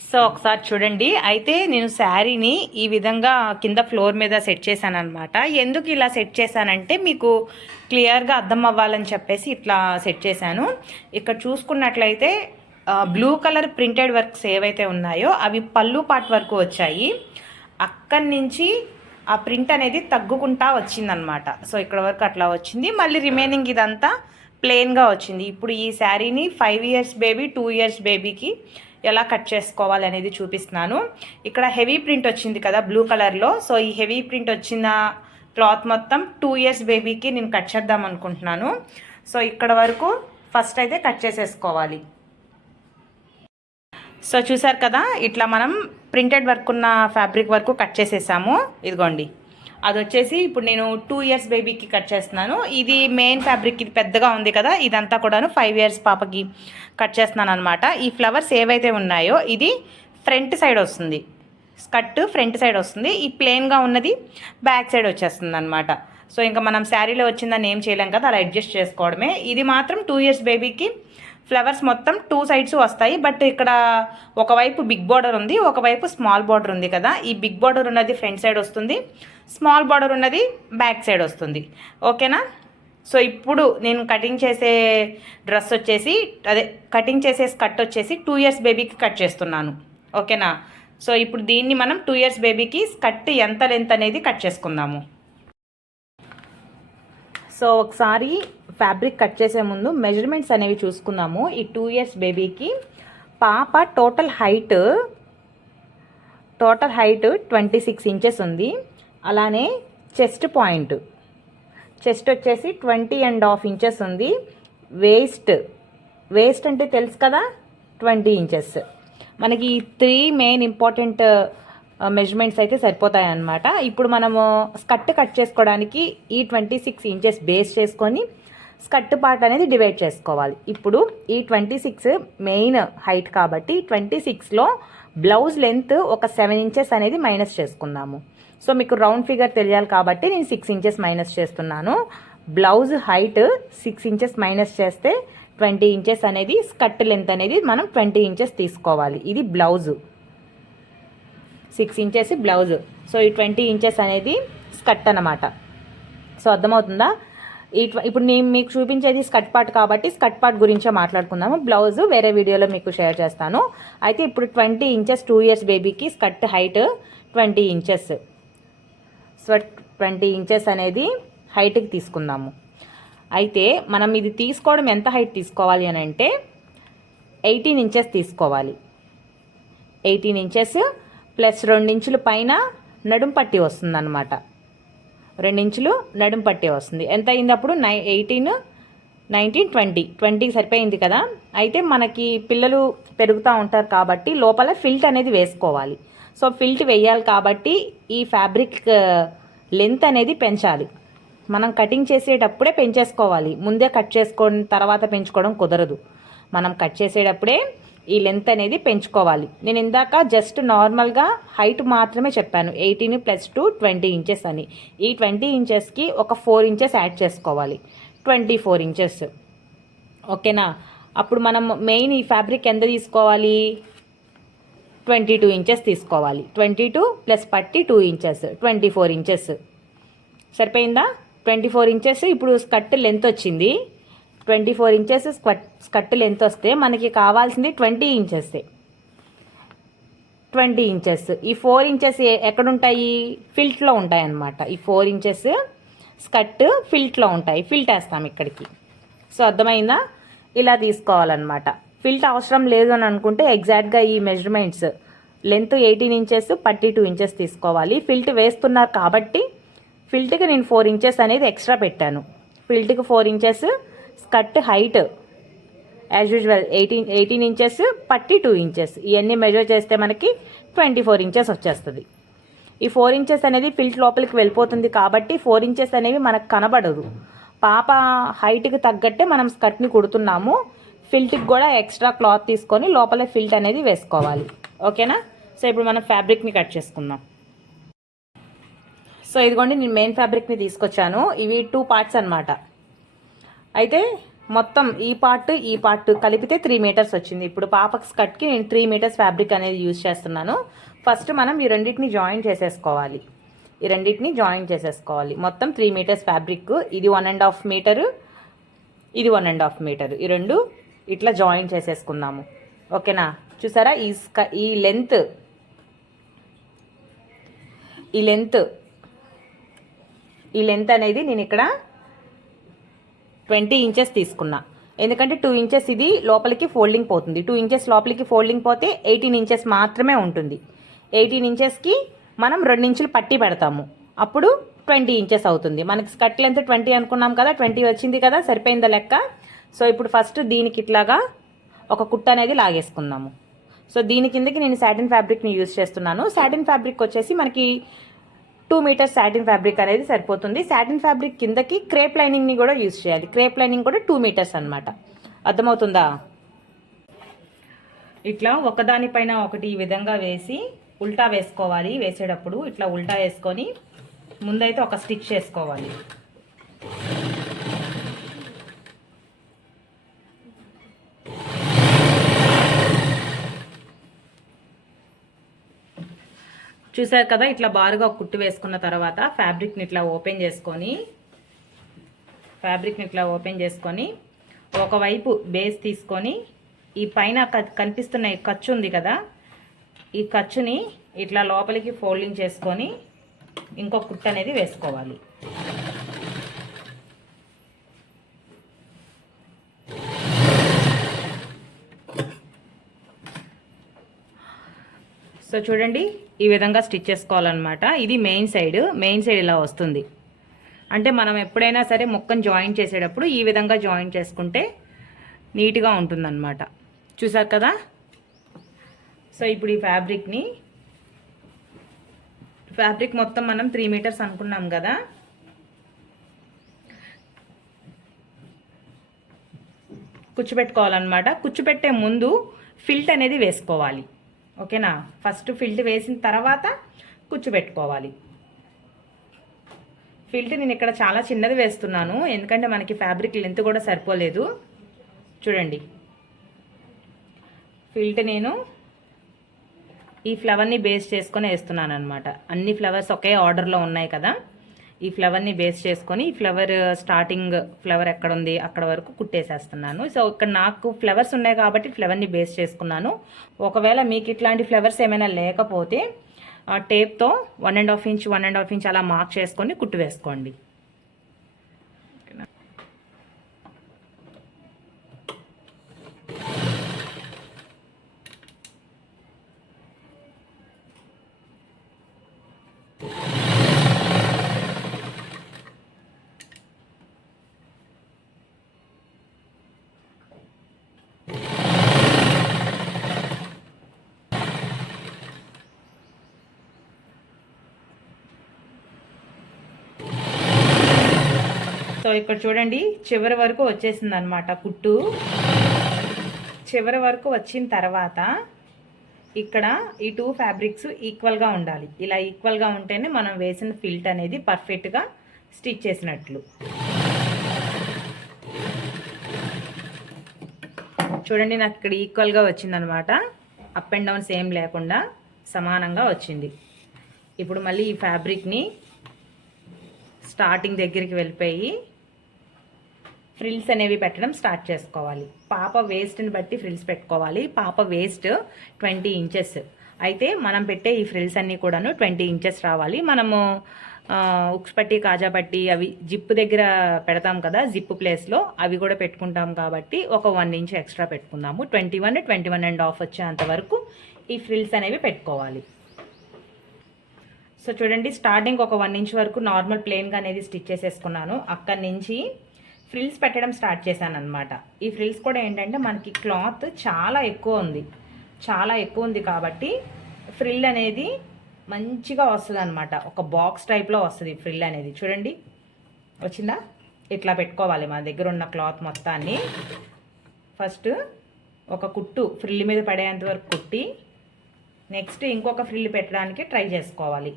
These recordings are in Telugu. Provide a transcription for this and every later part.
సో ఒకసారి చూడండి. అయితే నేను శారీని ఈ విధంగా కింద ఫ్లోర్ మీద సెట్ చేశాను అనమాట ఎందుకు ఇలా సెట్ చేశానంటే మీకు క్లియర్గా అర్థం అవ్వాలని చెప్పేసి ఇట్లా సెట్ చేశాను. ఇక్కడ చూసుకున్నట్లయితే బ్లూ కలర్ ప్రింటెడ్ వర్క్స్ ఏవైతే ఉన్నాయో అవి పళ్ళు పాట్ వరకు వచ్చాయి. అక్కడి నుంచి ఆ ప్రింట్ అనేది తగ్గుకుంటా వచ్చిందనమాట సో ఇక్కడ వరకు అట్లా వచ్చింది. మళ్ళీ రిమైనింగ్ ఇదంతా ప్లెయిన్గా వచ్చింది. ఇప్పుడు ఈ శారీని five years baby two years బేబీకి ఎలా కట్ చేసుకోవాలి అనేది చూపిస్తున్నాను. ఇక్కడ హెవీ ప్రింట్ వచ్చింది కదా బ్లూ కలర్లో. సో ఈ హెవీ ప్రింట్ వచ్చిన క్లాత్ మొత్తం టూ ఇయర్స్ బేబీకి నేను కట్ చేద్దాం అనుకుంటున్నాను. సో ఇక్కడ వరకు ఫస్ట్ అయితే కట్ చేసేసుకోవాలి. సో చూసారు కదా ఇట్లా మనం ప్రింటెడ్ వర్క్ ఉన్న ఫ్యాబ్రిక్ వరకు కట్ చేసేసాము. ఇదిగోండి. అది వచ్చేసి ఇప్పుడు నేను టూ ఇయర్స్ బేబీకి కట్ చేస్తున్నాను. ఇది మెయిన్ ఫ్యాబ్రిక్ ఇది పెద్దగా ఉంది కదా ఇదంతా కూడాను ఫైవ్ ఇయర్స్ పాపకి కట్ చేస్తున్నాను అనమాట ఈ ఫ్లవర్స్ ఏవైతే ఉన్నాయో ఇది ఫ్రంట్ సైడ్ వస్తుంది. స్కర్ట్ ఫ్రంట్ సైడ్ వస్తుంది. ఈ ప్లెయిన్గా ఉన్నది బ్యాక్ సైడ్ వచ్చేస్తుంది అనమాట సో ఇంకా మనం శారీలో వచ్చిందని ఏం చేయలేం కదా అలా అడ్జస్ట్ చేసుకోవడమే. ఇది మాత్రం టూ ఇయర్స్ బేబీకి ఫ్లవర్స్ మొత్తం టూ సైడ్స్ వస్తాయి. బట్ ఇక్కడ ఒకవైపు బిగ్ బార్డర్ ఉంది ఒకవైపు స్మాల్ బార్డర్ ఉంది కదా. ఈ బిగ్ బార్డర్ ఉన్నది ఫ్రంట్ సైడ్ వస్తుంది. స్మాల్ బార్డర్ ఉన్నది బ్యాక్ సైడ్ వస్తుంది. ఓకేనా? సో ఇప్పుడు నేను కటింగ్ చేసే డ్రెస్ వచ్చేసి అదే కటింగ్ చేసే స్కట్ వచ్చేసి టూ ఇయర్స్ బేబీకి కట్ చేస్తున్నాను. ఓకేనా? సో ఇప్పుడు దీన్ని మనం టూ ఇయర్స్ బేబీకి స్కట్ ఎంత లెంత్ అనేది కట్ చేసుకుందాము. సో ఒకసారి ఫ్యాబ్రిక్ కట్ చేసే ముందు మెజర్మెంట్స్ అనేవి చూసుకుందాము. ఈ టూ ఇయర్స్ బేబీకి పాప total height total height twenty six inches ఉంది. అలానే చెస్ట్ పాయింట్ చెస్ట్ వచ్చేసి ట్వంటీ అండ్ హాఫ్ ఇంచెస్ ఉంది. వేస్ట్ వేస్ట్ అంటే తెలుసు కదా? Twenty inches. మనకి ఈ త్రీ మెయిన్ ఇంపార్టెంట్ మెజర్మెంట్స్ అయితే సరిపోతాయి అన్నమాట ఇప్పుడు మనము స్కర్ట్ కట్ చేసుకోవడానికి ఈ ట్వంటీ సిక్స్ ఇంచెస్ బేస్ చేసుకొని స్కర్ట్ పార్ట్ అనేది డివైడ్ చేసుకోవాలి. ఇప్పుడు ఈ ట్వంటీ సిక్స్ మెయిన్ హైట్ కాబట్టి ట్వంటీ సిక్స్లో బ్లౌజ్ లెంత్ ఒక సెవెన్ ఇంచెస్ అనేది మైనస్ చేసుకుందాము. సో మీకు రౌండ్ ఫిగర్ తెలియాలి కాబట్టి నేను సిక్స్ ఇంచెస్ మైనస్ చేస్తున్నాను. Blouse height six inches minus చేస్తే ట్వంటీ ఇంచెస్ అనేది స్కర్ట్ లెంత్ అనేది మనం ట్వంటీ ఇంచెస్ తీసుకోవాలి. ఇది blouse six inches blouse so ఈ ట్వంటీ ఇంచెస్ అనేది స్కర్ట్ అనమాట సో అర్థమవుతుందా? ఈ ఇప్పుడు నేను మీకు చూపించేది స్కర్ట్ పార్ట్ కాబట్టి స్కర్ట్ పార్ట్ గురించే మాట్లాడుకుందాము. బ్లౌజ్ వేరే వీడియోలో మీకు షేర్ చేస్తాను. అయితే ఇప్పుడు ట్వంటీ ఇంచెస్ టూ ఇయర్స్ బేబీకి skirt height twenty inches so twenty inches అనేది హైట్కి తీసుకుందాము. అయితే మనం ఇది తీసుకోవడం ఎంత హైట్ తీసుకోవాలి అని అంటే ఎయిటీన్ ఇంచెస్ తీసుకోవాలి. ఎయిటీన్ ఇంచెస్ ప్లస్ రెండించులు పైన నడుం పట్టి వస్తుంది అనమాట రెండించులు నడుం పట్టి వస్తుంది. ఎంత అయింది అప్పుడు? నై ఎయిటీన్ నైన్టీన్ ట్వంటీ ట్వంటీకి సరిపోయింది కదా? అయితే మనకి పిల్లలు పెరుగుతూ ఉంటారు కాబట్టి లోపల ఫిల్ట్ అనేది వేసుకోవాలి. సో ఫిల్ట్ వేయాలి కాబట్టి ఈ ఫ్యాబ్రిక్ లెంత్ అనేది పెంచాలి. మనం కటింగ్ చేసేటప్పుడే పెంచేసుకోవాలి. ముందే కట్ చేసుకోవడం తర్వాత పెంచుకోవడం కుదరదు. మనం కట్ చేసేటప్పుడే ఈ లెంత్ అనేది పెంచుకోవాలి. నేను ఇందాక జస్ట్ నార్మల్గా హైట్ మాత్రమే చెప్పాను. Eighteen plus two twenty inches అని. ఈ ట్వంటీ ఇంచెస్కి ఒక ఫోర్ ఇంచెస్ యాడ్ చేసుకోవాలి. Twenty four inches. ఓకేనా? అప్పుడు మనం మెయిన్ ఈ ఫ్యాబ్రిక్ ఎంత తీసుకోవాలి? ట్వంటీ టూ ఇంచెస్ తీసుకోవాలి. ట్వంటీ టూ ప్లస్ పట్టి two inches twenty four inches. సరిపోయిందా? ట్వంటీ ఫోర్ ఇంచెస్ ఇప్పుడు స్కర్ట్ లెంత్ వచ్చింది. Twenty four inches skirt skirt length వస్తే మనకి కావాల్సింది ట్వంటీ ఇంచెస్. Twenty inches. ఈ ఫోర్ ఇంచెస్ ఎక్కడుంటాయి? ఫిల్ట్లో ఉంటాయి అన్నమాట ఈ ఫోర్ ఇంచెస్ స్కర్ట్ ఫిల్ట్లో ఉంటాయి. ఫిల్ట్ వేస్తాం ఇక్కడికి. సో అర్థమైందా? ఇలా తీసుకోవాలన్నమాట. ఫిల్ట్ అవసరం లేదు అని అనుకుంటే ఎగ్జాక్ట్గా ఈ మెజర్మెంట్స్. లెంత్ ఎయిటీన్ ఇంచెస్ పట్టి టూ ఇంచెస్ తీసుకోవాలి. ఫిల్ట్ వేస్తున్నారు కాబట్టి ఫిల్ట్కి నేను ఫోర్ ఇంచెస్ అనేది ఎక్స్ట్రా పెట్టాను. ఫిల్ట్కి four inches skirt height as usual eighteen eighteen inches పట్టి టూ ఇంచెస్. ఇవన్నీ మెజర్ చేస్తే మనకి ట్వంటీ ఫోర్ ఇంచెస్ వచ్చేస్తుంది. ఈ ఫోర్ ఇంచెస్ అనేది ఫిల్ట్ లోపలికి వెళ్ళిపోతుంది కాబట్టి ఫోర్ ఇంచెస్ అనేవి మనకు కనబడదు. పాప హైట్కి తగ్గట్టే మనం స్కర్ట్ని కుడుతున్నాము. ఫిల్ట్కి కూడా ఎక్స్ట్రా క్లాత్ తీసుకొని లోపల ఫిల్ట్ అనేది వేసుకోవాలి. ఓకేనా? సో ఇప్పుడు మనం ఫ్యాబ్రిక్ని కట్ చేసుకుందాం. సో ఇదిగోండి నేను మెయిన్ ఫ్యాబ్రిక్ని తీసుకొచ్చాను. ఇవి టూ పార్ట్స్ అన్నమాట. అయితే మొత్తం ఈ పార్ట్ ఈ పార్ట్ కలిపితే త్రీ మీటర్స్ వచ్చింది. ఇప్పుడు పాపక్స్ కట్కి నేను త్రీ మీటర్స్ ఫ్యాబ్రిక్ అనేది యూజ్ చేస్తున్నాను. ఫస్ట్ మనం ఈ రెండింటిని జాయిన్ చేసేసుకోవాలి. ఈ రెండింటిని జాయిన్ చేసేసుకోవాలి. మొత్తం త్రీ మీటర్స్ ఫ్యాబ్రిక్ ఇది వన్ అండ్ హాఫ్ మీటరు ఇది వన్ అండ్ హాఫ్ మీటర్ ఈ రెండు ఇట్లా జాయిన్ చేసేసుకుందాము. ఓకేనా? చూసారా? ఈ స్క ఈ లెంత్. ఈ లెంత్. ఈ లెంత్ అనేది నేను ఇక్కడ ట్వంటీ ఇంచెస్ తీసుకున్నా. ఎందుకంటే టూ ఇంచెస్ ఇది లోపలికి ఫోల్డింగ్ పోతుంది. టూ ఇంచెస్ లోపలికి ఫోల్డింగ్ పోతే ఎయిటీన్ ఇంచెస్ మాత్రమే ఉంటుంది. ఎయిటీన్ ఇంచెస్కి మనం రెండు ఇంచులు పట్టి పెడతాము. అప్పుడు ట్వంటీ ఇంచెస్ అవుతుంది. మనకి స్కట్ లెంత్ ట్వంటీ అనుకున్నాం కదా ట్వంటీ వచ్చింది కదా సరిపోయిందా లెక్క? సో ఇప్పుడు ఫస్ట్ దీనికి ఇట్లాగా ఒక కుట్ట అనేది లాగేసుకుందాము. సో దీని కిందకి నేను సాటిన్ ఫ్యాబ్రిక్ని యూజ్ చేస్తున్నాను. సాటిన్ ఫ్యాబ్రిక్ వచ్చేసి మనకి టూ మీటర్స్ సాటిన్ ఫ్యాబ్రిక్ అనేది సరిపోతుంది. సాటిన్ ఫ్యాబ్రిక్ కిందకి క్రేప్ లైనింగ్ని కూడా యూజ్ చేయాలి. క్రేప్ లైనింగ్ కూడా టూ మీటర్స్ అనమాట అర్థమవుతుందా? ఇట్లా ఒకదానిపైన ఒకటి ఈ విధంగా వేసి ఉల్టా వేసుకోవాలి. వేసేటప్పుడు ఇట్లా ఉల్టా వేసుకొని ముందైతే ఒక స్టిచ్ చేసుకోవాలి చూసారు కదా ఇట్లా బారుగా కుట్టు వేసుకున్న తర్వాత ఫ్యాబ్రిక్ని ఇట్లా ఓపెన్ చేసుకొని ఫ్యాబ్రిక్ని ఇట్లా ఓపెన్ చేసుకొని ఒకవైపు బేస్ తీసుకొని ఈ పైన కనిపిస్తున్న ఈ ఖర్చు ఉంది కదా ఈ ఖర్చుని ఇట్లా లోపలికి ఫోల్డింగ్ చేసుకొని ఇంకో కుట్టు అనేది వేసుకోవాలి. సో చూడండి ఈ విధంగా స్టిచ్ చేసుకోవాలన్నమాట. ఇది మెయిన్ సైడ్ మెయిన్ సైడ్ ఇలా వస్తుంది. అంటే మనం ఎప్పుడైనా సరే మొక్కను జాయిన్ చేసేటప్పుడు ఈ విధంగా జాయిన్ చేసుకుంటే నీట్గా ఉంటుందన్నమాట. చూసారు కదా? సో ఇప్పుడు ఈ ఫ్యాబ్రిక్ని ఫ్యాబ్రిక్ మొత్తం మనం త్రీ మీటర్స్ అనుకున్నాం కదా? కుచ్చుపెట్టుకోవాలన్నమాట కుచ్చుపెట్టే ముందు ఫిల్ట్ అనేది వేసుకోవాలి. ఓకేనా? ఫస్ట్ ఫిల్ట్ వేసిన తర్వాత కూర్చోబెట్టుకోవాలి. ఫిల్ట్ నేను ఇక్కడ చాలా చిన్నది వేస్తున్నాను. ఎందుకంటే మనకి ఫ్యాబ్రిక్ లెంత్ కూడా సరిపోలేదు. చూడండి. ఫిల్ట్ నేను ఈ ఫ్లవర్ని బేస్ చేసుకొని వేస్తున్నాను అనమాట అన్ని ఫ్లవర్స్ ఒకే ఆర్డర్లో ఉన్నాయి కదా? ఈ ఫ్లవర్ని బేస్ చేసుకొని ఈ ఫ్లవర్ స్టార్టింగ్ ఫ్లవర్ ఎక్కడ ఉంది అక్కడ వరకు కుట్టేసేస్తున్నాను. సో ఇక్కడ నాకు ఫ్లవర్స్ ఉన్నాయి కాబట్టి ఫ్లవర్ని బేస్ చేసుకున్నాను. ఒకవేళ మీకు ఇట్లాంటి ఫ్లవర్స్ ఏమైనా లేకపోతే ఆ టేప్తో one and half inch one and half inch అలా మార్క్ చేసుకొని కుట్టు వేసుకోండి సో ఇక్కడ చూడండి చివరి వరకు వచ్చేసింది అనమాట కుట్టు. చివరి వరకు వచ్చిన తర్వాత ఇక్కడ ఈ టూ ఫ్యాబ్రిక్స్ ఈక్వల్గా ఉండాలి. ఇలా ఈక్వల్గా ఉంటేనే మనం వేసిన ఫిల్ట్ అనేది పర్ఫెక్ట్గా స్టిచ్ చేసినట్లు. చూడండి నాకు ఇక్కడ ఈక్వల్గా వచ్చిందనమాట అప్ అండ్ డౌన్స్ ఏం లేకుండా సమానంగా వచ్చింది. ఇప్పుడు మళ్ళీ ఈ ఫ్యాబ్రిక్ని స్టార్టింగ్ దగ్గరికి వెళ్ళిపోయి ఫ్రిల్స్ అనేవి పెట్టడం స్టార్ట్ చేసుకోవాలి. పాప వేస్ట్ని బట్టి ఫ్రిల్స్ పెట్టుకోవాలి. పాప వేస్ట్ ట్వంటీ ఇంచెస్. అయితే మనం పెట్టే ఈ ఫ్రిల్స్ అన్నీ కూడాను ట్వంటీ ఇంచెస్ రావాలి. మనము ఉక్స్పట్టి ఉక్స్ పట్టి కాజా పట్టి అవి జిప్ దగ్గర పెడతాం కదా జిప్ ప్లేస్లో అవి కూడా పెట్టుకుంటాం కాబట్టి ఒక వన్ ఇంచ్ ఎక్స్ట్రా పెట్టుకుందాము. Twenty one twenty one and half వచ్చేంత వరకు ఈ ఫ్రిల్స్ అనేవి పెట్టుకోవాలి. సో చూడండి స్టార్టింగ్ ఒక వన్ ఇంచ్ వరకు నార్మల్ ప్లెయిన్గా అనేది స్టిచ్ చేసేసుకున్నాను. అక్కడి నుంచి ఫ్రిల్స్ పెట్టడం స్టార్ట్ చేశాను అనమాట ఈ ఫ్రిల్స్ కూడా ఏంటంటే మనకి క్లాత్ చాలా ఎక్కువ ఉంది. చాలా ఎక్కువ ఉంది కాబట్టి ఫ్రిల్ అనేది మంచిగా వస్తుంది అనమాట ఒక బాక్స్ టైప్లో వస్తుంది ఫ్రిల్ అనేది. చూడండి. వచ్చిందా? ఇట్లా పెట్టుకోవాలి మన దగ్గర ఉన్న క్లాత్ మొత్తాన్ని. ఫస్ట్ ఒక కుట్టు ఫ్రిల్ మీద పడేంత వరకు కుట్టి నెక్స్ట్ ఇంకొక ఫ్రిల్ పెట్టడానికి ట్రై చేసుకోవాలి.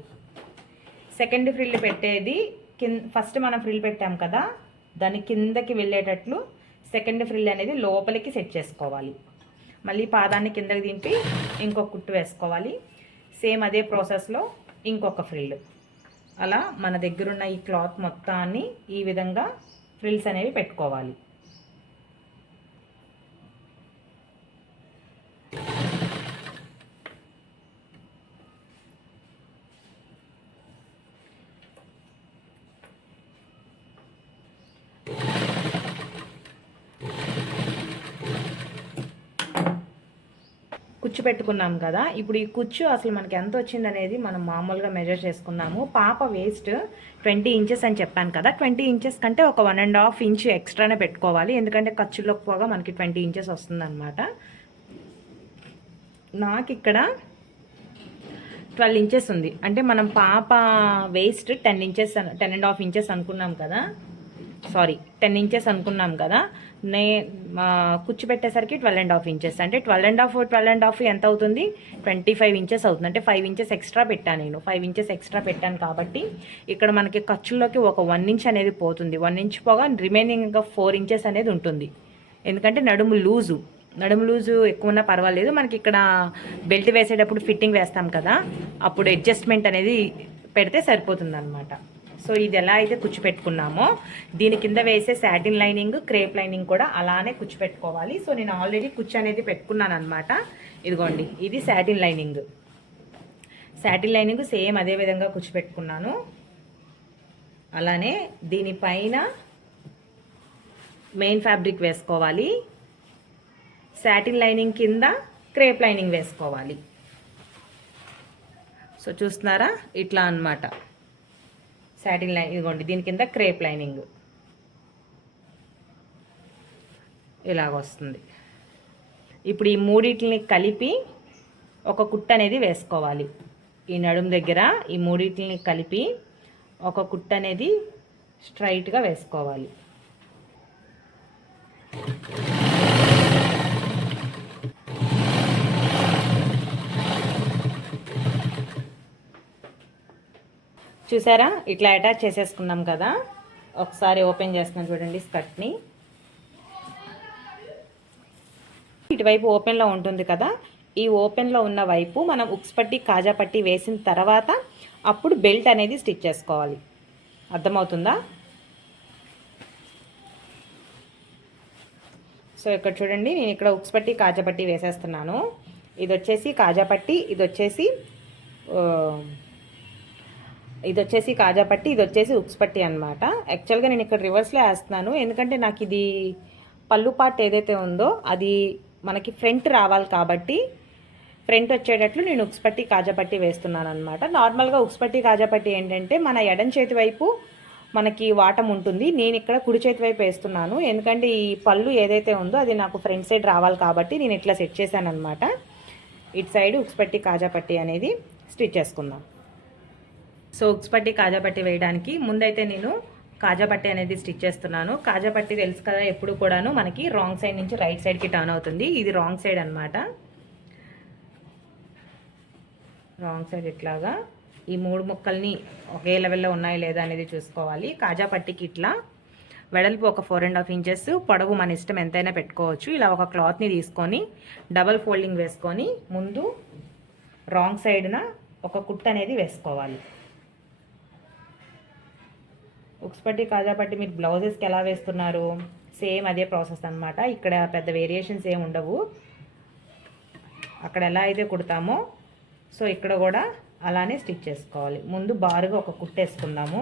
సెకండ్ ఫ్రిల్ పెట్టేది కింద ఫస్ట్ మనం ఫ్రిల్ పెట్టాం కదా దాని కిందకి వెళ్ళేటట్లు సెకండ్ ఫ్రిల్ అనేది లోపలికి సెట్ చేసుకోవాలి. మళ్ళీ పాదాన్ని కిందకి దింపి ఇంకొక కుట్టు వేసుకోవాలి. సేమ్ అదే ప్రాసెస్లో ఇంకొక ఫ్రిల్. అలా మన దగ్గరున్న ఈ క్లాత్ మొత్తాన్ని ఈ విధంగా ఫ్రిల్స్ అనేవి పెట్టుకోవాలి. కుచ్చు పెట్టుకున్నాం కదా. ఇప్పుడు ఈ కుచ్చు అసలు మనకి ఎంత వచ్చింది అనేది మనం మామూలుగా మెజర్ చేసుకున్నాము. పాప వేస్ట్ ట్వంటీ ఇంచెస్ అని చెప్పాను కదా. ట్వంటీ ఇంచెస్ కంటే ఒక వన్ అండ్ హాఫ్ ఇంచ్ ఎక్స్ట్రానే పెట్టుకోవాలి. ఎందుకంటే ఖర్చులోకి పోగా మనకి ట్వంటీ ఇంచెస్ వస్తుందన్నమాట. నాకు ఇక్కడ ట్వెల్వ్ ఇంచెస్ ఉంది. అంటే మనం పాప waist ten inches ten and half inches అనుకున్నాం కదా. సారీ టెన్ ఇంచెస్ అనుకున్నాం కదా. నే కుచ్చు పెట్టేసరికి ట్వెల్వ్ అండ్ హాఫ్ ఇంచెస్. అంటే twelve and half twelve and half ఎంత అవుతుంది? ట్వంటీ ఫైవ్ ఇంచెస్ అవుతుంది. అంటే ఫైవ్ ఇంచెస్ ఎక్స్ట్రా పెట్టాను నేను. ఫైవ్ ఇంచెస్ ఎక్స్ట్రా పెట్టాను కాబట్టి ఇక్కడ మనకి ఖర్చుల్లోకి ఒక వన్ ఇంచ్ అనేది పోతుంది. వన్ ఇంచ్ పోగా రిమైనింగ్ ఇంకా ఫోర్ ఇంచెస్ అనేది ఉంటుంది. ఎందుకంటే నడుము లూజు. నడుము లూజు ఎక్కువ ఉన్నా పర్వాలేదు. మనకి ఇక్కడ బెల్ట్ వేసేటప్పుడు ఫిట్టింగ్ వేస్తాం కదా అప్పుడు అడ్జస్ట్మెంట్ అనేది పెడితే సరిపోతుంది అనమాట సో ఇది ఎలా అయితే కుచ్చిపెట్టుకున్నామో దీని కింద వేసే శాటిన్ లైనింగ్ క్రేప్ లైనింగ్ కూడా అలానే కుచ్చిపెట్టుకోవాలి. సో నేను ఆల్రెడీ కుచ్చి అనేది పెట్టుకున్నాను అనమాట ఇదిగోండి ఇది satin lining satin lining same అదే విధంగా కుచ్చిపెట్టుకున్నాను. అలానే దీనిపైన మెయిన్ ఫ్యాబ్రిక్ వేసుకోవాలి. శాటిన్ లైనింగ్ కింద క్రేప్ లైనింగ్ వేసుకోవాలి. సో చూస్తున్నారా? ఇట్లా అన్నమాట. సాటిన్ లైన్ ఇదిగోండి దీని కింద క్రేప్ లైనింగ్. ఇలాగ వస్తుంది. ఇప్పుడు ఈ మూడింటిని కలిపి ఒక కుట్ట అనేది వేసుకోవాలి. ఈ నడుము దగ్గర ఈ మూడింటిని కలిపి ఒక కుట్ట అనేది స్ట్రైట్గా వేసుకోవాలి. చూసారా? ఇట్లా అటాచ్ చేసేసుకున్నాం కదా. ఒకసారి ఓపెన్ చేస్తున్నాం చూడండి స్కర్ట్ని ఇటువైపు ఓపెన్లో ఉంటుంది కదా. ఈ ఓపెన్లో ఉన్న వైపు మనం ఉక్స్ పట్టి కాజా పట్టి వేసిన తర్వాత అప్పుడు బెల్ట్ అనేది స్టిచ్ చేసుకోవాలి. అర్థమవుతుందా? సో ఇక్కడ చూడండి నేను ఇక్కడ ఉక్స్ పట్టి కాజా పట్టి వేసేస్తున్నాను. ఇది వచ్చేసి కాజా పట్టి ఇది వచ్చేసి ఇది వచ్చేసి కాజా పట్టి ఇది వచ్చేసి ఉక్స్ పట్టి అనమాట యాక్చువల్గా నేను ఇక్కడ రివర్స్లో వేస్తున్నాను. ఎందుకంటే నాకు ఇది పళ్ళు పార్ట్ ఏదైతే ఉందో అది మనకి ఫ్రంట్ రావాలి కాబట్టి ఫ్రంట్ వచ్చేటట్లు నేను ఉక్స్ పట్టి కాజా పట్టి వేస్తున్నాను అనమాట నార్మల్గా ఉక్స్ పట్టి కాజా పట్టి ఏంటంటే మన ఎడం చేతి వైపు మనకి వాటం ఉంటుంది. నేను ఇక్కడ కుడి చేతి వైపు వేస్తున్నాను. ఎందుకంటే ఈ పళ్ళు ఏదైతే ఉందో అది నాకు ఫ్రంట్ సైడ్ రావాలి కాబట్టి నేను ఇట్లా సెట్ చేశాను అనమాట ఇటు సైడ్ ఉక్స్ పట్టి కాజా పట్టి అనేది స్టిచ్ చేసుకుందాం. సోక్స్ పట్టి కాజా పట్టి వేయడానికి ముందైతే నేను కాజా పట్టి అనేది స్టిచ్ చేస్తున్నాను. కాజా పట్టి తెలుసు కదా ఎప్పుడు కూడాను మనకి రాంగ్ సైడ్ నుంచి రైట్ సైడ్కి టర్న్ అవుతుంది. ఇది రాంగ్ సైడ్ అనమాట రాంగ్ సైడ్ ఇట్లాగా ఈ మూడు ముక్కల్ని ఒకే లెవెల్లో ఉన్నాయా లేదా అనేది చూసుకోవాలి. కాజా పట్టికి ఇట్లా వెడల్పు ఒక ఫోర్ అండ్ హాఫ్ ఇంచెస్ పొడవు మన ఇష్టం ఎంతైనా పెట్టుకోవచ్చు. ఇలా ఒక క్లాత్ని తీసుకొని డబల్ ఫోల్డింగ్ వేసుకొని ముందు రాంగ్ సైడ్న ఒక కుట్ అనేది వేసుకోవాలి. ఉక్స్ పట్టి కాజా పట్టి మీరు బ్లౌజెస్కి ఎలా వేస్తున్నారు? సేమ్ అదే ప్రాసెస్ అనమాట ఇక్కడ పెద్ద వేరియేషన్స్ ఏమి ఉండవు. అక్కడ ఎలా అయితే కుడతామో సో ఇక్కడ కూడా అలానే స్టిచ్ చేసుకోవాలి. ముందు బారుగా ఒక కుట్టేసుకుందాము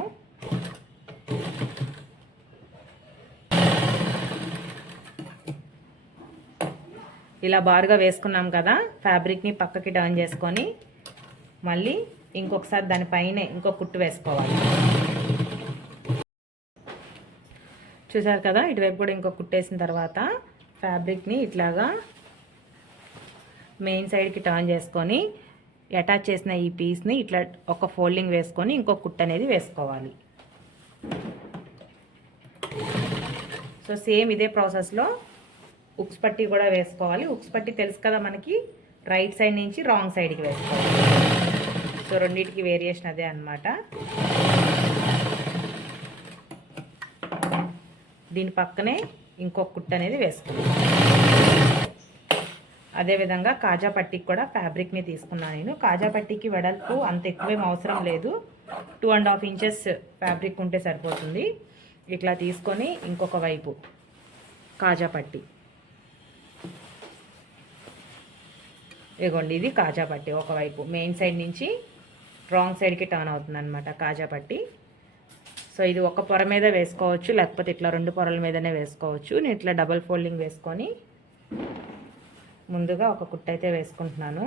ఇలా బారుగా వేసుకున్నాం కదా ఫ్యాబ్రిక్ని పక్కకి టర్న్ చేసుకొని మళ్ళీ ఇంకొకసారి దానిపైనే ఇంకో కుట్టు వేసుకోవాలి. చూసారు కదా ఇటువైపు కూడా ఇంకో కుట్టేసిన తర్వాత ఫ్యాబ్రిక్ని ఇట్లాగా మెయిన్ సైడ్కి టర్న్ చేసుకొని అటాచ్ చేసిన ఈ పీస్ని ఇట్లా ఒక ఫోల్డింగ్ వేసుకొని ఇంకో కుట్ అనేది వేసుకోవాలి. సో సేమ్ ఇదే ప్రాసెస్లో ఉక్స్ పట్టి కూడా వేసుకోవాలి. ఉక్స్ పట్టి తెలుసు కదా మనకి రైట్ సైడ్ నుంచి రాంగ్ సైడ్కి వేసుకోవాలి. సో రెండింటికి వేరియేషన్ అదే అనమాట దీని పక్కనే ఇంకొక కుట్టు అనేది వేసుకున్నాను అదేవిధంగా కాజా పట్టీకి కూడా ఫ్యాబ్రిక్ని తీసుకున్నాను నేను. కాజా పట్టీకి వెడల్పు అంత ఎక్కువేం అవసరం లేదు. Two and half inches fabric ఉంటే సరిపోతుంది. ఇట్లా తీసుకొని ఇంకొక వైపు కాజా పట్టీ. ఇగోండి ఇది కాజా పట్టీ. ఒకవైపు మెయిన్ సైడ్ నుంచి రాంగ్ సైడ్కి టర్న్ అవుతుంది అనమాట కాజా పట్టీ. సో ఇది ఒక పొర మీద వేసుకోవచ్చు లేకపోతే ఇట్లా రెండు పొరల మీదనే వేసుకోవచ్చు. నేను ఇట్లా డబల్ ఫోల్డింగ్ వేసుకొని ముందుగా ఒక కుట్ట అయితే వేసుకుంటున్నాను.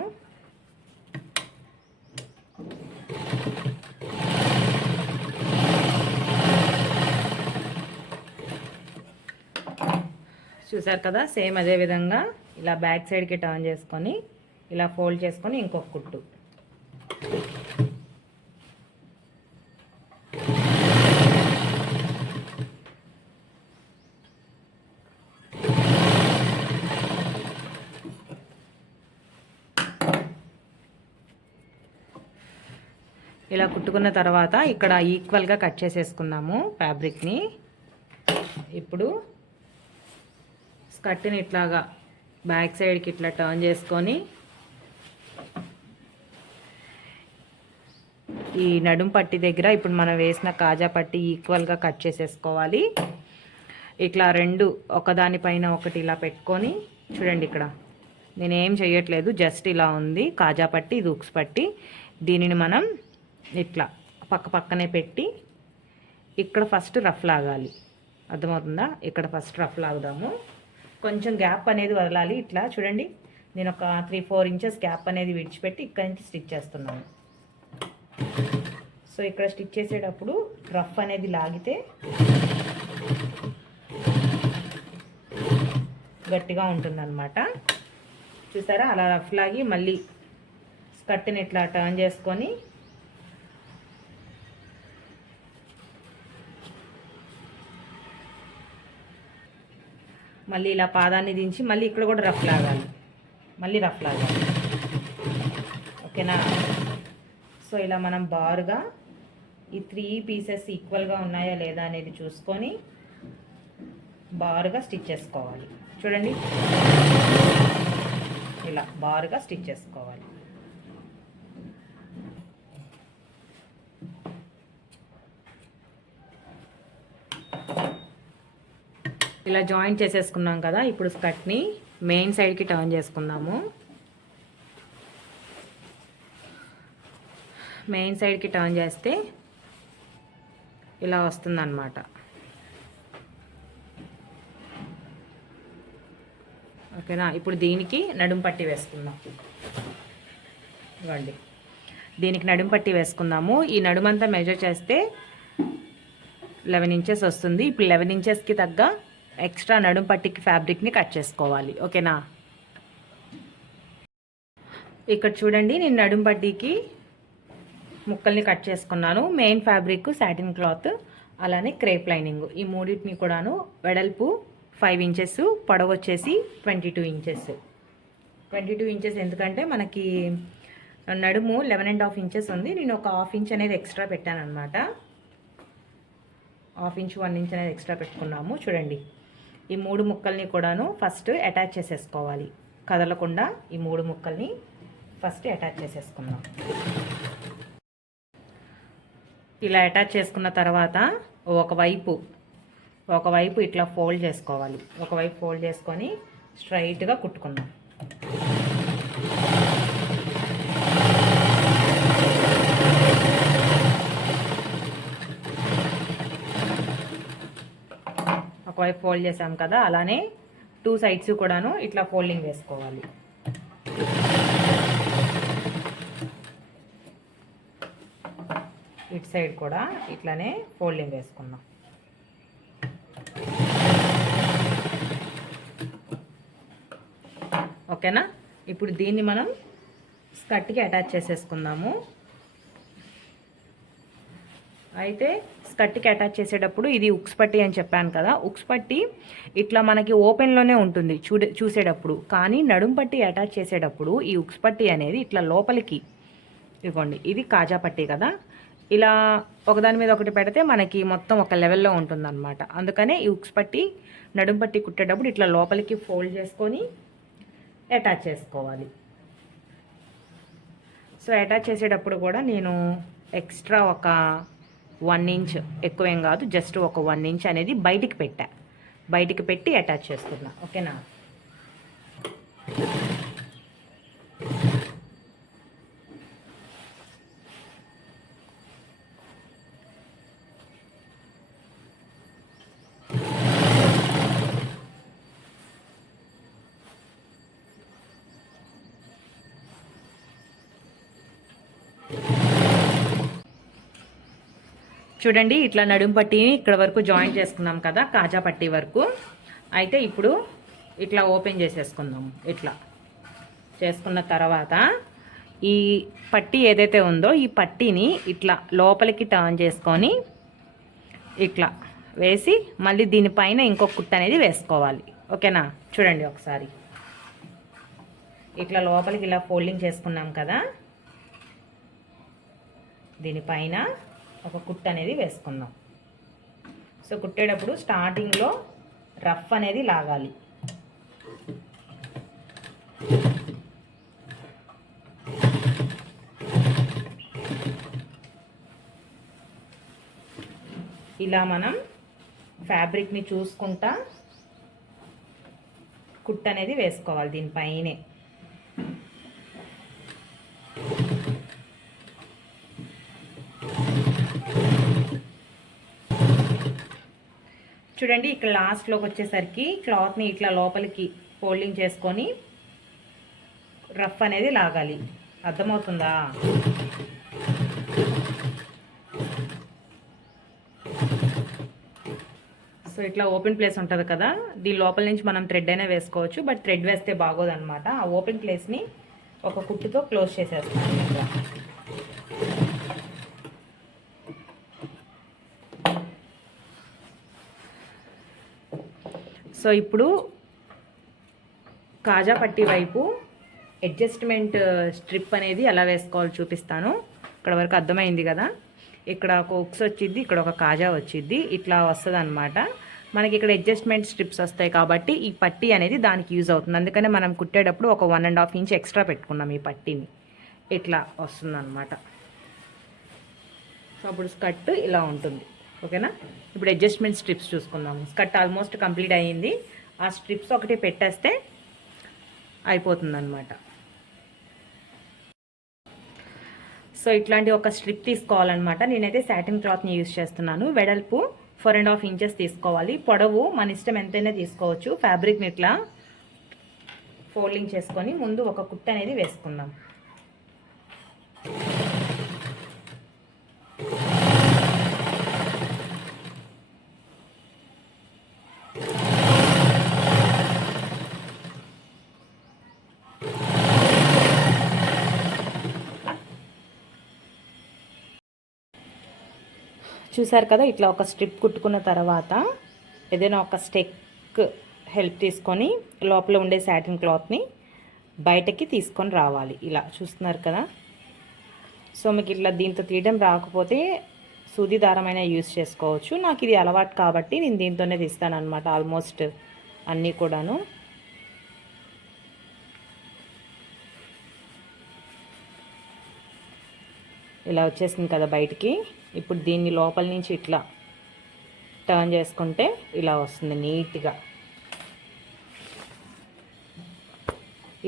చూసారు కదా సేమ్ అదే విధంగా ఇలా బ్యాక్ సైడ్కి టర్న్ చేసుకొని ఇలా ఫోల్డ్ చేసుకొని ఇంకొక కుట్టు. ఇలా కుట్టుకున్న తర్వాత ఇక్కడ ఈక్వల్గా కట్ చేసేసుకున్నాము ఫ్యాబ్రిక్ని ఇప్పుడు స్కర్ట్ని ఇట్లాగా బ్యాక్ సైడ్కి ఇట్లా టర్న్ చేసుకొని ఈ నడుం పట్టి దగ్గర ఇప్పుడు మనం వేసిన కాజా పట్టి ఈక్వల్గా కట్ చేసేసుకోవాలి. ఇట్లా రెండు ఒకదానిపైన ఒకటి ఇలా పెట్టుకొని చూడండి ఇక్కడ. నేనేం చేయట్లేదు జస్ట్ ఇలా ఉంది. కాజా పట్టి ఇది ఉక్స్ పట్టి. దీనిని మనం ఇట్లా పక్క పక్కనే పెట్టి ఇక్కడ ఫస్ట్ రఫ్ లాగాలి. అర్థమవుతుందా? ఇక్కడ ఫస్ట్ రఫ్ లాగుదాము. కొంచెం గ్యాప్ అనేది వదలాలి. ఇట్లా చూడండి. నేను ఒక త్రీ ఫోర్ ఇంచెస్ గ్యాప్ అనేది విడిచిపెట్టి ఇక్కడ నుంచి స్టిచ్ చేస్తున్నాను. సో ఇక్కడ స్టిచ్ చేసేటప్పుడు రఫ్ అనేది లాగితే గట్టిగా ఉంటుందన్నమాట. చూసారా? అలా రఫ్ లాగి మళ్ళీ స్కర్ట్ని ఇట్లా టర్న్ చేసుకొని మళ్ళీ ఇలా పాదాన్ని దించి మళ్ళీ ఇక్కడ కూడా రఫ్ లాగాలి. మళ్ళీ రఫ్ లాగాలి. ఓకేనా? సో ఇలా మనం బారుగా ఈ త్రీ పీసెస్ ఈక్వల్గా ఉన్నాయా లేదా అనేది చూసుకొని బారుగా స్టిచ్ చేసుకోవాలి. చూడండి. ఇలా బారుగా స్టిచ్ చేసుకోవాలి. ఇలా జాయింట్ చేసేసుకున్నాం కదా ఇప్పుడు స్కర్ట్ని మెయిన్ సైడ్కి టర్న్ చేసుకుందాము. మెయిన్ సైడ్కి టర్న్ చేస్తే ఇలా వస్తుందన్నమాట. ఓకేనా? ఇప్పుడు దీనికి నడుం పట్టి వేసుకుందాం. ఇవ్వండి. దీనికి నడుం పట్టి వేసుకుందాము. ఈ నడుమంతా మెజర్ చేస్తే లెవెన్ ఇంచెస్ వస్తుంది. ఇప్పుడు లెవెన్ ఇంచెస్కి తగ్గ ఎక్స్ట్రా నడుం పట్టికి ఫ్యాబ్రిక్ని కట్ చేసుకోవాలి. ఓకేనా? ఇక్కడ చూడండి నేను నడుం పట్టికి ముక్కల్ని కట్ చేసుకున్నాను. మెయిన్ ఫ్యాబ్రిక్ సాటిన్ క్లాత్ అలానే క్రేప్ లైనింగ్. ఈ మూడింటిని కూడాను వెడల్పు ఫైవ్ ఇంచెస్ పొడవు వచ్చేసి twenty two inches. Twenty two inches ఎందుకంటే మనకి నడుము లెవెన్ అండ్ హాఫ్ ఇంచెస్ ఉంది. నేను ఒక హాఫ్ ఇంచ్ అనేది ఎక్స్ట్రా పెట్టాను అనమాట హాఫ్ ఇంచ్ వన్ ఇంచ్ అనేది ఎక్స్ట్రా పెట్టుకున్నాము. చూడండి. ఈ మూడు ముక్కల్ని కూడాను ఫస్ట్ అటాచ్ చేసేసుకోవాలి. కదలకుండా ఈ మూడు ముక్కల్ని ఫస్ట్ అటాచ్ చేసేసుకుందాం. ఇలా అటాచ్ చేసుకున్న తర్వాత ఒకవైపు ఒకవైపు ఇట్లా ఫోల్డ్ చేసుకోవాలి. ఒకవైపు ఫోల్డ్ చేసుకొని స్ట్రైట్గా కుట్టుకుందాం. ఒకవైపు ఫోల్డ్ చేసాం కదా అలానే టూ సైడ్స్ కూడాను ఇట్లా ఫోల్డింగ్ వేసుకోవాలి. ఇటు సైడ్ కూడా ఇట్లానే ఫోల్డింగ్ వేసుకుందాం ఓకేనా? ఇప్పుడు దీన్ని మనం స్కర్ట్కి అటాచ్ చేసేసుకుందాము. అయితే స్కర్ట్కి అటాచ్ చేసేటప్పుడు ఇది ఉక్స్ పట్టి అని చెప్పాను కదా ఉక్స్ పట్టి ఇట్లా మనకి ఓపెన్లోనే ఉంటుంది చూడే చూసేటప్పుడు. కానీ నడుం పట్టి అటాచ్ చేసేటప్పుడు ఈ ఉక్స్ పట్టి అనేది ఇట్లా లోపలికి ఇవ్వండి. ఇది కాజా పట్టి కదా. ఇలా ఒకదాని మీద ఒకటి పెడితే మనకి మొత్తం ఒక లెవెల్లో ఉంటుందన్నమాట. అందుకనే ఈ ఉక్స్ పట్టి నడుం పట్టి కుట్టేటప్పుడు ఇట్లా లోపలికి ఫోల్డ్ చేసుకొని అటాచ్ చేసుకోవాలి. సో అటాచ్ చేసేటప్పుడు కూడా నేను ఎక్స్ట్రా ఒక వన్ ఇంచ్ ఎక్కువేం కాదు జస్ట్ ఒక వన్ ఇంచ్ అనేది బయటికి పెట్టా. బయటికి పెట్టి అటాచ్ చేస్తున్నా. ఓకేనా? చూడండి ఇట్లా నడుం పట్టిని ఇక్కడ వరకు జాయిన్ చేసుకున్నాం కదా కాజా పట్టి వరకు. అయితే ఇప్పుడు ఇట్లా ఓపెన్ చేసేసుకుందాం ఇట్లా. చేసుకున్న తర్వాత ఈ పట్టి ఏదైతే ఉందో ఈ పట్టీని ఇట్లా లోపలికి టర్న్ చేసుకొని ఇట్లా వేసి మళ్ళీ దీనిపైన ఇంకొక కుట్ట అనేది వేసుకోవాలి. ఓకేనా? చూడండి ఒకసారి. ఇట్లా లోపలికి ఇలా ఫోల్డింగ్ చేసుకున్నాం కదా దీనిపైన ఒక కుట్ట అనేది వేసుకుందాం. సో కుట్టేటప్పుడు స్టార్టింగ్లో రఫ్ అనేది లాగాలి. ఇలా మనం ఫ్యాబ్రిక్ని చూసుకుంటా కుట్ అనేది వేసుకోవాలి దీనిపైనే. చూడండి ఇక్కడ లాస్ట్లోకి వచ్చేసరికి క్లాత్ని ఇట్లా లోపలికి ఫోల్డింగ్ చేసుకొని రఫ్ అనేది లాగాలి. అర్థమవుతుందా? సో ఇట్లా ఓపెన్ ప్లేస్ ఉంటుంది కదా దీని లోపల నుంచి మనం థ్రెడ్ అయినా వేసుకోవచ్చు బట్ థ్రెడ్ వేస్తే బాగోదన్నమాట. ఆ ఓపెన్ ప్లేస్ని ఒక కుట్టుతో క్లోజ్ చేసేస్తాం సో ఇప్పుడు కాజా పట్టి వైపు అడ్జస్ట్మెంట్ స్ట్రిప్ అనేది ఎలా వేసుకోవాలో చూపిస్తాను. ఇక్కడ వరకు అర్థమైంది కదా? ఇక్కడ ఒక ఉక్స్ వచ్చింది ఇక్కడ ఒక కాజా వచ్చింది ఇట్లా వస్తుంది అనమాట మనకి ఇక్కడ అడ్జస్ట్మెంట్ స్ట్రిప్స్ వస్తాయి కాబట్టి ఈ పట్టీ అనేది దానికి యూజ్ అవుతుంది. అందుకనే మనం కుట్టేటప్పుడు ఒక one and half inch extra పెట్టుకున్నాం ఈ పట్టీని. ఇట్లా వస్తుంది అనమాట సో అప్పుడు స్కర్ట్ ఇలా ఉంటుంది. ఓకేనా? ఇప్పుడు అడ్జస్ట్మెంట్ స్ట్రిప్స్ చూసుకుందాము స్కర్ట్ ఆల్మోస్ట్ కంప్లీట్ అయ్యింది. ఆ స్ట్రిప్స్ ఒకటి పెట్టేస్తే అయిపోతుందన్నమాట. సో ఇట్లాంటి ఒక స్ట్రిప్ తీసుకోవాలన్నమాట. నేనైతే సాటిన్ క్లాత్ని యూజ్ చేస్తున్నాను. వెడల్పు ఫోర్ అండ్ హాఫ్ ఇంచెస్ తీసుకోవాలి. పొడవు మన ఇష్టం ఎంతైనా తీసుకోవచ్చు. ఫ్యాబ్రిక్ని ఇట్లా ఫోల్డింగ్ చేసుకొని ముందు ఒక కుట్ట అనేది వేసుకుందాం. చూసారు కదా ఇట్లా ఒక స్ట్రిప్ కుట్టుకున్న తర్వాత ఏదైనా ఒక స్టెక్ హెల్ప్ తీసుకొని లోపల ఉండే శాటిన్ క్లాత్ని బయటకి తీసుకొని రావాలి. ఇలా చూస్తున్నారు కదా. సో మీకు ఇట్లా దీంతో తీయడం రాకపోతే సూది దారమైన యూస్ చేసుకోవచ్చు. నాకు ఇది అలవాటు కాబట్టి నేను దీంతోనే తీస్తాను అనమాట ఆల్మోస్ట్ అన్నీ కూడాను. ఇలా వచ్చేసింది కదా బయటికి. ఇప్పుడు దీన్ని లోపల నుంచి ఇట్లా టర్న్ చేసుకుంటే ఇలా వస్తుంది నీట్గా.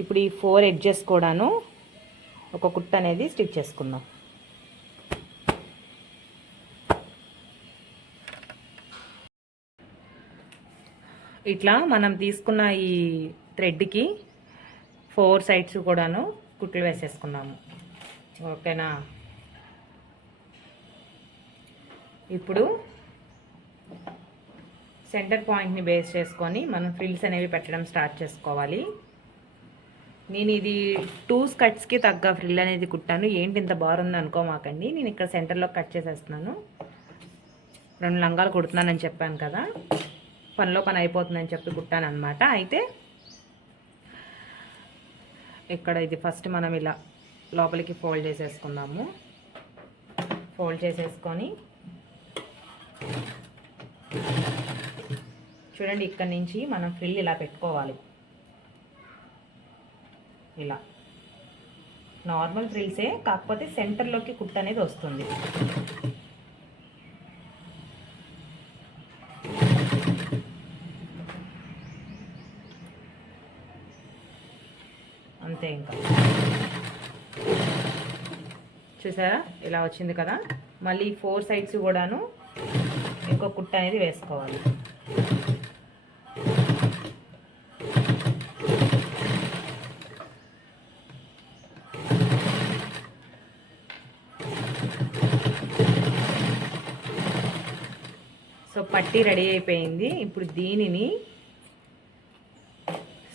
ఇప్పుడు ఈ ఫోర్ ఎడ్జెస్ కూడాను ఒక కుట్ట అనేది స్టిచ్ చేసుకుందాం. ఇట్లా మనం తీసుకున్న ఈ థ్రెడ్కి ఫోర్ సైడ్స్ కూడాను కుట్లు వేసేసుకున్నాము. ఓకేనా? ఇప్పుడు సెంటర్ పాయింట్ని బేస్ చేసుకొని మనం ఫ్రిల్స్ అనేవి పెట్టడం స్టార్ట్ చేసుకోవాలి. నేను ఇది టూ స్కట్స్కి తగ్గ ఫ్రిల్ అనేది కుట్టాను. ఏంటి ఇంత బాగుంది అనుకోమాకండి నేను ఇక్కడ సెంటర్లో కట్ చేసేస్తున్నాను. రెండు లంగాలు కుడుతున్నానని చెప్పాను కదా. పనిలో పని అయిపోతుందని చెప్పి కుట్టాను అనమాట అయితే ఇక్కడ ఇది ఫస్ట్ మనం ఇలా లోపలికి ఫోల్డ్ చేసేసుకుందాము. ఫోల్డ్ చేసేసుకొని చూడండి ఇక్కడ నుంచి మనం ఫ్రిల్ ఇలా పెట్టుకోవాలి. ఇలా. నార్మల్ ఫ్రిల్సే కాకపోతే సెంటర్లోకి కుట్ అనేది వస్తుంది. అంతే ఇంకా. చూసారా? ఇలా వచ్చింది కదా? మళ్ళీ ఫోర్ సైడ్స్ కూడాను ఇంకో కుట్ట అనేది వేసుకోవాలి. సో పట్టి రెడీ అయిపోయింది. ఇప్పుడు దీనిని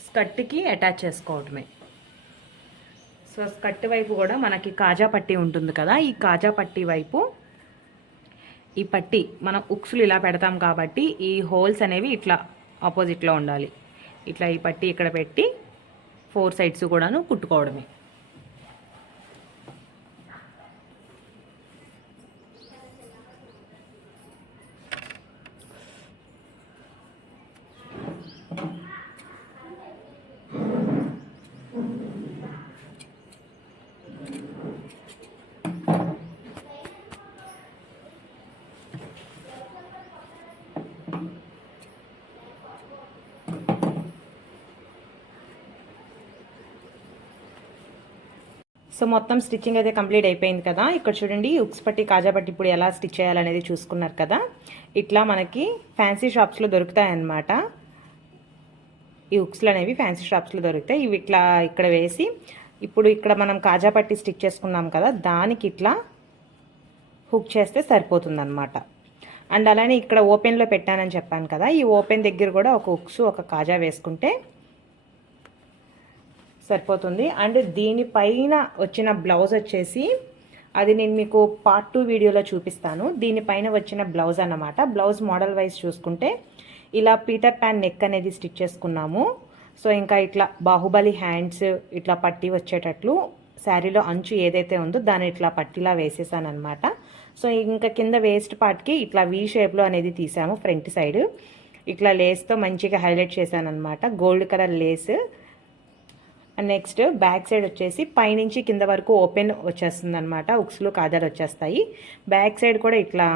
స్కర్ట్కి అటాచ్ చేసుకోవటమే సో స్కర్ట్ వైపు కూడా మనకి కాజా పట్టి ఉంటుంది కదా ఈ కాజా పట్టి వైపు ఈ పట్టి మనం ఉక్సులు ఇలా పెడతాం కాబట్టి ఈ హోల్స్ అనేవి ఇట్లా ఆపోజిట్లో ఉండాలి. ఇట్లా ఈ పట్టి ఇక్కడ పెట్టి ఫోర్ సైడ్స్ కూడాను కుట్టుకోవడమే. సో మొత్తం స్టిచ్చింగ్ అయితే కంప్లీట్ అయిపోయింది కదా. ఇక్కడ చూడండి ఉక్స్ పట్టి కాజా పట్టి ఇప్పుడు ఎలా స్టిచ్ చేయాలనేది చూసుకున్నారు కదా. ఇట్లా మనకి ఫ్యాన్సీ షాప్స్లో దొరుకుతాయన్నమాట. ఈ ఉక్స్లు అనేవి ఫ్యాన్సీ షాప్స్లో దొరుకుతాయి. ఇవి ఇట్లా ఇక్కడ వేసి ఇప్పుడు ఇక్కడ మనం కాజా పట్టి స్టిచ్ చేసుకున్నాం కదా దానికి ఇట్లా హుక్ చేస్తే సరిపోతుందన్నమాట. అండ్ అలానే ఇక్కడ ఓపెన్లో పెట్టానని చెప్పాను కదా ఈ ఓపెన్ దగ్గర కూడా ఒక ఉక్స్ ఒక కాజా వేసుకుంటే సరిపోతుంది. అండ్ దీనిపైన వచ్చిన బ్లౌజ్ వచ్చేసి అది నేను మీకు పార్ట్ టూ వీడియోలో చూపిస్తాను. దీనిపైన వచ్చిన బ్లౌజ్ అన్నమాట. బ్లౌజ్ మోడల్ వైజ్ చూసుకుంటే ఇలా పీటర్ ప్యాన్ నెక్ అనేది స్టిచ్ చేసుకున్నాము. సో ఇంకా ఇట్లా బాహుబలి హ్యాండ్స్ ఇట్లా పట్టి వచ్చేటట్లు శారీలో అంచు ఏదైతే ఉందో దాన్ని ఇట్లా పట్టిలా వేసేసాను అనమాట సో ఇంకా కింద వేస్ట్ పార్ట్కి ఇట్లా వీ షేప్లో అనేది తీసాము ఫ్రంట్ సైడ్. ఇట్లా లేస్తో మంచిగా హైలైట్ చేశాను అనమాట gold colour lace next back side వచ్చేసి పైనుంచి కింద వరకు ఓపెన్ వచ్చేస్తుంది అనమాట ఉక్స్లో కాదాలు వచ్చేస్తాయి. బ్యాక్ సైడ్ కూడా ఇట్లా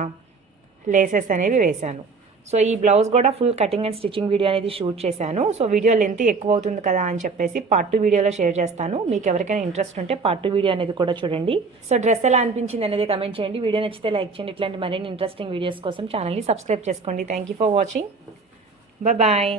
లేసెస్ అనేవి వేశాను. సో ఈ బ్లౌజ్ కూడా full cutting and stitching video అనేది షూట్ చేశాను. సో వీడియో లెంత్ ఎక్కువ అవుతుంది కదా అని చెప్పేసి పార్ట్ టూ వీడియోలో షేర్ చేస్తాను. మీకు ఎవరికైనా ఇంట్రెస్ట్ ఉంటే పార్ట్ టూ వీడియో అనేది కూడా చూడండి. సో డ్రెస్ ఎలా అనిపించింది అనేది కమెంట్ చేయండి. వీడియో నచ్చితే లైక్ చేయండి. ఇట్లాంటి మరిన్ని ఇంట్రెస్టింగ్ వీడియోస్ కోసం ఛానల్ని సబ్స్క్రైబ్ చేసుకోండి. Thank for watching bye